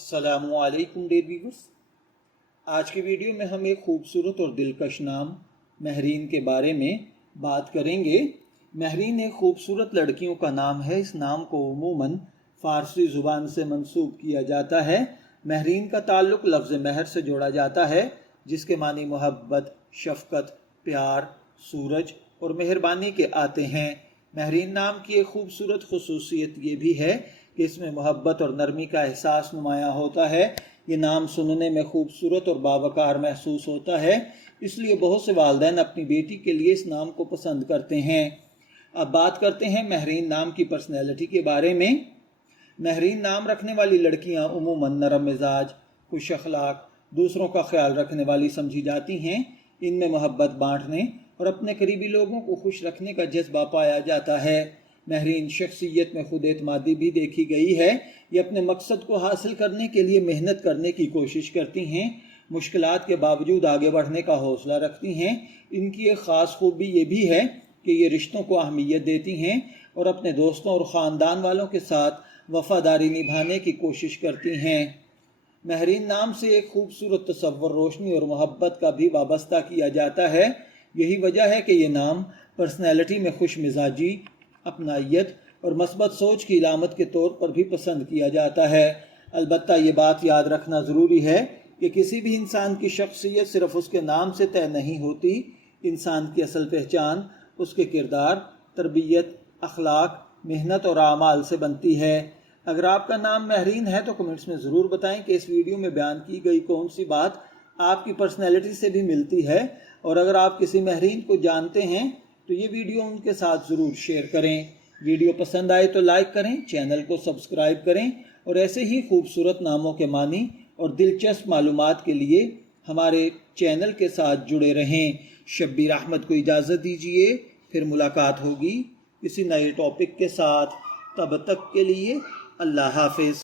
अस्सलामु अलैकुम dear viewers. आज की वीडियो में हम एक खूबसूरत और दिलकश नाम महरीन के बारे में बात करेंगे। महरीन एक खूबसूरत लड़कियों का नाम है। इस नाम को उमूमन फ़ारसी ज़ुबान से मंसूब किया जाता है। महरीन का ताल्लुक़ लफ्ज़ महर से जोड़ा जाता है, जिसके मानी मोहब्बत, शफ़क़त, प्यार, सूरज और मेहरबानी के आते हैं। महरीन नाम की एक खूबसूरत खुसूसियत ये भी है कि इसमें मोहब्बत और नरमी का एहसास नुमायाँ होता है। ये नाम सुनने में खूबसूरत और बावकार महसूस होता है, इसलिए बहुत से वालिदैन अपनी बेटी के लिए इस नाम को पसंद करते हैं। अब बात करते हैं महरीन नाम की पर्सनैलिटी के बारे में। महरीन नाम रखने वाली लड़कियां उमूमन नरम मिजाज, खुश अखलाक, दूसरों का ख्याल रखने वाली समझी जाती हैं। इनमें मोहब्बत बांटने और अपने करीबी लोगों को खुश रखने का जज्बा पाया जाता है। महरीन शख्सियत में खुद एतमादी भी देखी गई है। ये अपने मकसद को हासिल करने के लिए मेहनत करने की कोशिश करती हैं, मुश्किलात के बावजूद आगे बढ़ने का हौसला रखती हैं। इनकी एक ख़ास खूबी ये भी है कि ये रिश्तों को अहमियत देती हैं और अपने दोस्तों और ख़ानदान वालों के साथ वफ़ादारी निभाने की कोशिश करती हैं। महरीन नाम से एक खूबसूरत तसव्वुर, रोशनी और मोहब्बत का भी वाबस्ता किया जाता है। यही वजह है कि ये नाम पर्सनैलिटी में खुश मिजाजी, अपनाइयत और मस्बत सोच की इलामत के तौर पर भी पसंद किया जाता है। अलबत्ता ये बात याद रखना ज़रूरी है कि किसी भी इंसान की शख्सियत सिर्फ उसके नाम से तय नहीं होती। इंसान की असल पहचान उसके किरदार, तरबियत, अखलाक, मेहनत और आमाल से बनती है। अगर आपका नाम महरीन है तो कमेंट्स में ज़रूर बताएं कि इस वीडियो में बयान की गई कौन सी बात आपकी पर्सनैलिटी से भी मिलती है। और अगर आप किसी महरीन को जानते हैं तो ये वीडियो उनके साथ ज़रूर शेयर करें। वीडियो पसंद आए तो लाइक करें, चैनल को सब्सक्राइब करें और ऐसे ही खूबसूरत नामों के मानी और दिलचस्प मालूमात के लिए हमारे चैनल के साथ जुड़े रहें। शब्बीर अहमद को इजाज़त दीजिए, फिर मुलाकात होगी किसी नए टॉपिक के साथ। तब तक के लिए अल्लाह हाफिज़।